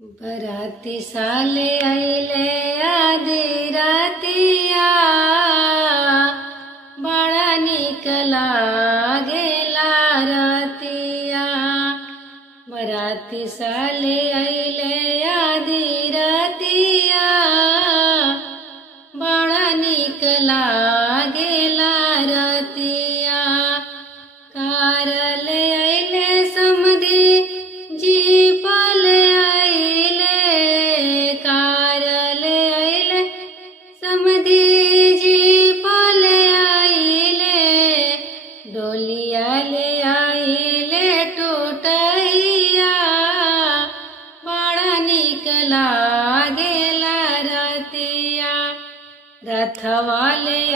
बराती साले आइले आधी रातिया, बड़ा निक लागेला रतिया। बराती साले आइले आधी रातिया, बड़ा निक लागेला रतिया। कारले आइले समधी जीपल आइले, कारले आइले समधी जीपल आइले। डोलिया ले आइले टूटैया, बड़ा निक लागेला रतिया। रथवा ले